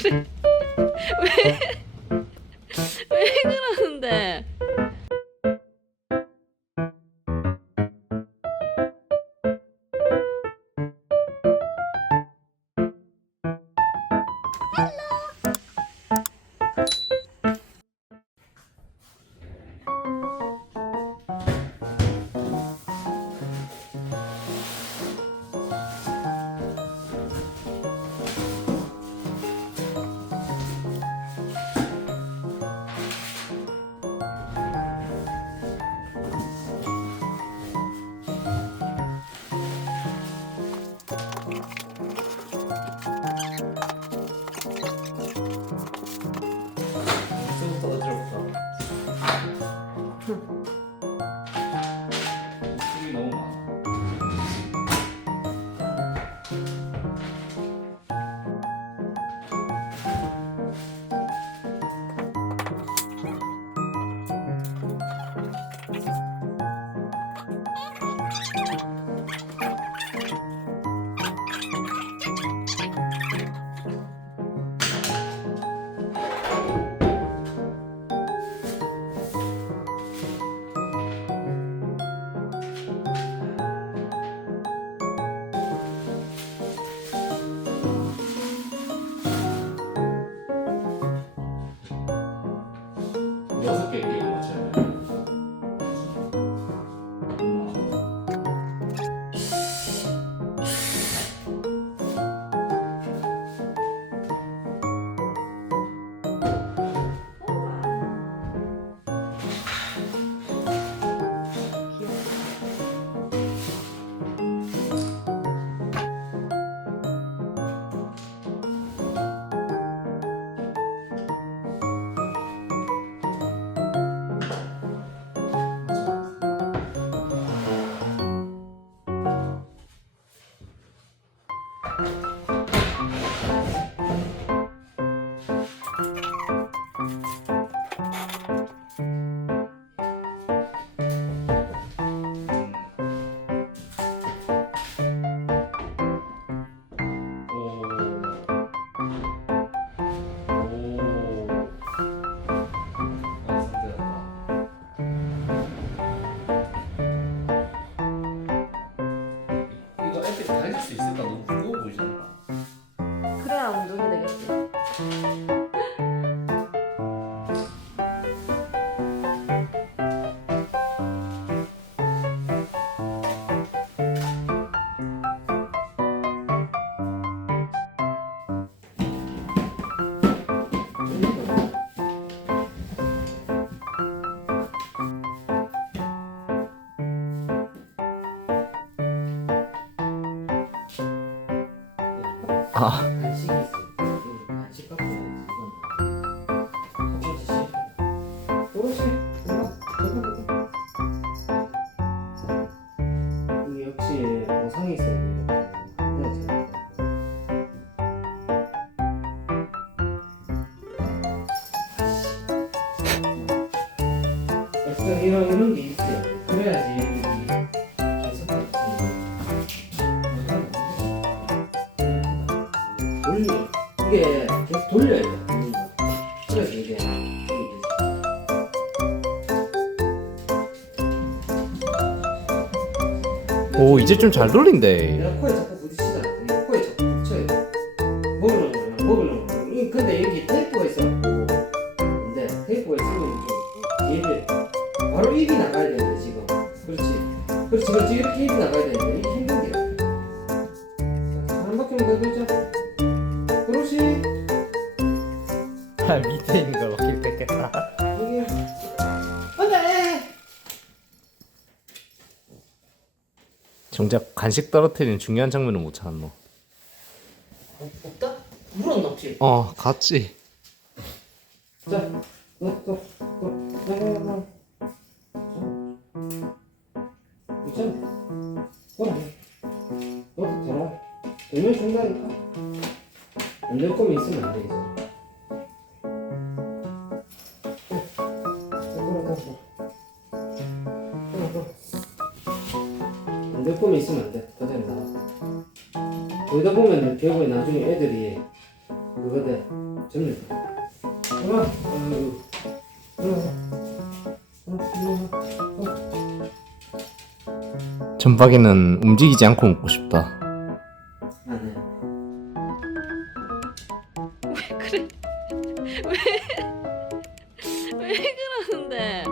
그래? 왜? 왜 그러는데? 이제부터 어지럽다. 술이 너무 많아. 여섯 개 끼고 맞춰야 돼. 이거 애들이 다 해줄 수 있을까? 너무 무거워 보이지 않나? 그래야 운동이 되겠지. 아. 간식이 있어. 간식 갖고 와야지. 그렇지. 이게 역시 보상이 있어야 돼. 이렇게. 약간 이런 게 있어요. 그래야지 얘들이 계속 돌려. 이게 계속 돌려야 돼. 그래서 이게 오, 이제 좀 잘 돌린대. 내가 코에 자꾸 부딪히잖아. 이 코에 자꾸 부딪혀야 돼. 먹으려면. 근데 여기 테이프가 있어갖고 근데 테이프가 있으면 좀 얘를 바로 입이 나가야 되는데 지금. 그렇지. 이렇게 입이 나가야 되는데 이게 힘든 게야. 자, 한 바퀴만 더 돌자. 그렇지. 아, 밑에 있는 걸 먹길 뺏겠다. 여기. 안돼. 정작 간식 떨어뜨리는 중요한 장면을 못 찾았노. 없다? 물은 없지. 갔지. 자, 너. 있잖아. 너도 들어. 되면 준다니까. 안 될 거면 있으면 안 돼, 이제. 안 될 거면 있으면 안 돼. 더 잘 나가. 거기다 보면 결국에 나중에 애들이 그거대 정리. 전박이는 움직이지 않고 먹고 싶다. 안해. 왜 그래? 왜 그러는데?